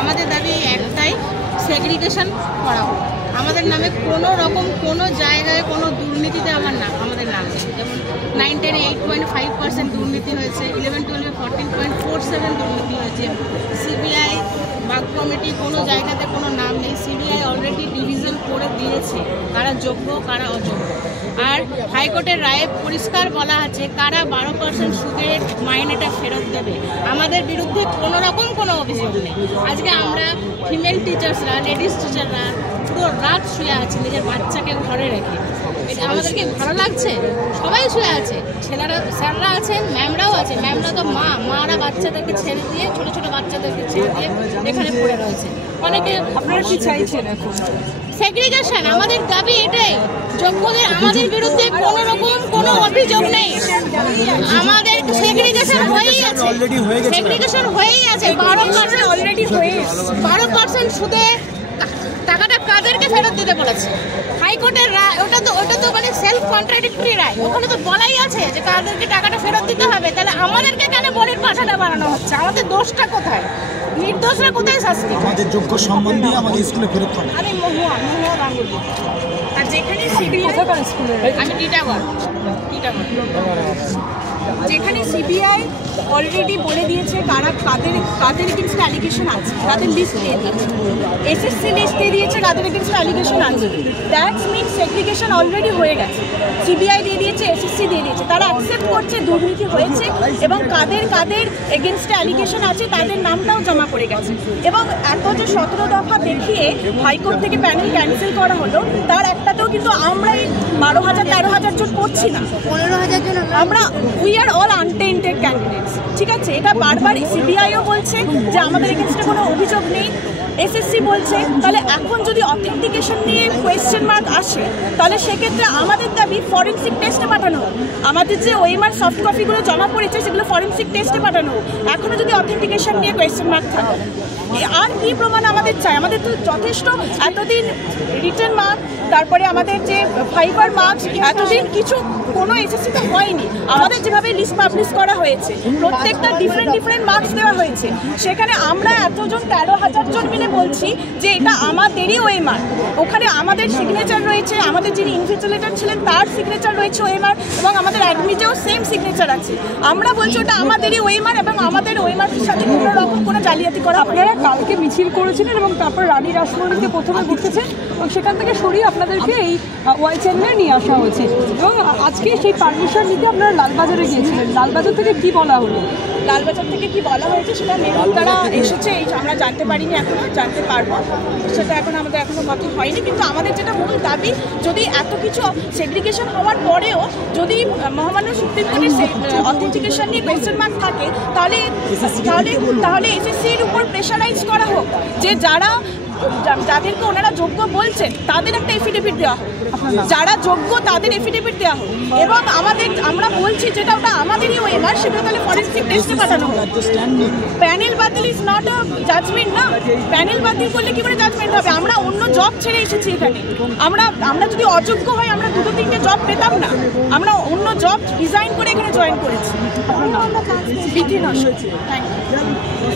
আমাদের দাবি একটাই, সেগ্রিগেশন করা হোক। আমাদের নামে কোনো রকম কোনো জায়গায় কোনো দুর্নীতিতে আমাদের নাম নেই। যেমন 9-10-এ 8.5% দুর্নীতি হয়েছে, 11-12-এ 14.47 দুর্নীতি হয়েছে। সিবিআই বাগ কমিটি কোনো জায়গাতে কোনো নাম নেই। সিবিআই অলরেডি ডিভিশন করে দিয়েছে কারা যোগ্য কারা অযোগ্য। আর হাইকোর্টের রায়ে পরিষ্কার বলা আছে কারা 12% সুদের মাইনেটা ফেরত দেবে। আমাদের বিরুদ্ধে কোনো রকম কোনো অভিযোগ নেই। আজকে আমরা ফিমেল টিচার্সরা, লেডিস টিচাররা পুরো রাত শুয়ে আছে নিজের বাচ্চাকে ঘরে রেখে। আমাদেরকে ভালো লাগছে? সবাই শুয়ে আছে, ছেলেরা স্যাররা আছেন, ম্যামরাও আছে। ম্যামরা তো মারা বাচ্চাদেরকে ছেড়ে দিয়ে, ছোটো ছোটো বাচ্চাদেরকে ছেড়ে দিয়ে এখানে পড়ে রয়েছে। অনেকে আপনারা কি চাইছেন এখন? সেগ্রিগেশন। আমাদের দাবি এটাই, যোগ্যদের আমাদের বিরুদ্ধে কোনো রকম কোনো অভিযোগ নেই। আমাদের সেগ্রিগেশন হয়েই আছে, সেগ্রিগেশন হয়েই আছে। 12% অলরেডি হয়ে 12% সুদে টাকাটা কাদেরকে ফেরত দিতে বলেছে হাইকোর্টের রায়। ওটা তো মানে সেলফ কন্ট্রাডিক্টরি রায়। ওখানে তো বলাই আছে যে কাদেরকে টাকাটা ফেরত দিতে হবে। তাহলে আমাদেরকে কেন বলির পাঠাটা বানানো হচ্ছে? আমাদের দোষটা কোথায়? নির্দোষরা কোথায় শাস্তি? আমাদের যোগ্য সম্বন্ধে আমাদের স্কুলে ফেরত পাঠায়। আমি মহুয়া গাঙ্গুলি। আর যেখানে আমি টিটাগড়। যেখানে সিবিআই অলরেডি বলে দিয়েছে কাদের এগেনস্টে অ্যালিগেশন আছে, তাদের লিস্ট দিয়ে দিয়েছে। এসএসসি লিস্ট দিয়ে দিয়েছে কাদের এগেনস্টে অ্যালিগেশন আছে। দ্যাটস মিনস সেগ্রিগেশন অলরেডি হয়ে গেছে। সিবিআই দিয়ে দিয়েছে, এসএসসি দিয়ে দিয়েছে। তারা অ্যাকসেপ্ট করছে দুর্নীতি হয়েছে এবং কাদের এগেনস্টে অ্যালিগেশন আছে তাদের নামটাও জমা করে গেছে। এবং এত যে 17 দফা দেখিয়ে হাইকোর্ট থেকে প্যানেল ক্যান্সেল করা হলো, তার একটাতেও কিন্তু আমরা এই 12,000-13,000 জন করছি না, 15,000 জন। আমরা we are all untainted candidates. ঠিক আছে, এটা বারবার সিবিআইও বলছে যে আমাদের এগেনস্টে কোনো অভিযোগ নেই, এসএসসি বলছে। তাহলে এখন যদি অথেন্টিকেশন নিয়ে কোয়েশ্চেন মার্ক আসে, তাহলে সেক্ষেত্রে আমাদের দাবি ফরেন্সিক টেস্টে পাঠানো হোক। আমাদের যে ওএমআর সফট কপিগুলো জমা পড়েছে সেগুলো ফরেন্সিক টেস্টে পাঠানো হোক। এখনও যদি অথেন্টিকেশন নিয়ে কোয়েশ্চেন মার্ক থাকে, আর কি প্রমাণ আমাদের চাই? আমাদের তো যথেষ্ট এতদিন রিটার্ন মার্ক, তারপরে আমাদের যে ফাইবার মার্কস, এতদিন কিছু কোনো এসএসসিতে হয়নি। আমাদের যেভাবে লিস্ট পাবলিশ করা হয়েছে, প্রত্যেকটা ডিফারেন্ট মার্কস দেওয়া হয়েছে। সেখানে আমরা এতজন 13,000 জন মিলে বলছি যে এটা আমাদেরই ওএমআর। ওখানে আমাদের সিগনেচার রয়েছে, আমাদের যিনি ইনভিজিলেটর ছিলেন তার সিগনেচার রয়েছে ওএমআর, এবং আমাদের অ্যাডমিটেও সেম সিগনেচার আছে। আমরা বলছি ওটা আমাদেরই ওএমআর এবং আমাদের ওএমআর সাথে কোনো রকম কোনো জালিয়াতি করা। আপনারা কালকে মিছিল করেছিলেন এবং তারপর রানী রাসমণিকে প্রথমে বসেছেন এবং সেখান থেকে সরিয়ে আপনাদেরকে এই ওয়াই চেন্নাই নিয়ে আসা হয়েছে। এবং আজকে সেই পারমিশন নিতে আপনারা লালবাজারে গিয়েছিলেন। লালবাজার থেকে কি বলা হলো? লালবাজার থেকে কি বলা হয়েছে সেটা তারা এসেছে, আমরা জানতে পারিনি, এখনো জানতে পারবো। সেটা আমাদের এখনো কথা হয়নি। কিন্তু আমাদের যেটা মূল দাবি, যদি এত কিছু সেগ্রিগেশন হওয়ার পরেও যদি মহামান্য সুপ্রিম কোর্টের অথেন্টিকেশন নিয়ে কোয়েশ্চেন মার্ক থাকে, তাহলে এসএসসির উপর প্রেশারাইজ করা হোক যে যাদেরকে ওনারা যোগ্য বলছেন তাদের একটা এফিডেভিট দেওয়া হোক, যারা যোগ্য তাদের এফিডেভিট দেওয়া হোক। এবং আমরা বলছি যেটা ওটা আমাদেরই ওএমআর, সেটা তাহলে ফরেন্সিক টেস্টে পাঠানো হোক। প্যানেল বাতিল ইজ নট আ জাজমেন্ট না। প্যানেল বাতিল করলে কি করে জাজমেন্ট হবে? আমরা অন্য জব ছেড়ে এসেছি এখানে। আমরা যদি অযোগ্য হয় আমরা 2-3টে জব পেতাম না। আমরা অন্য জব রিজাইন করে এখানে জয়েন করেছি। বিধি নষ্ট। Thank you.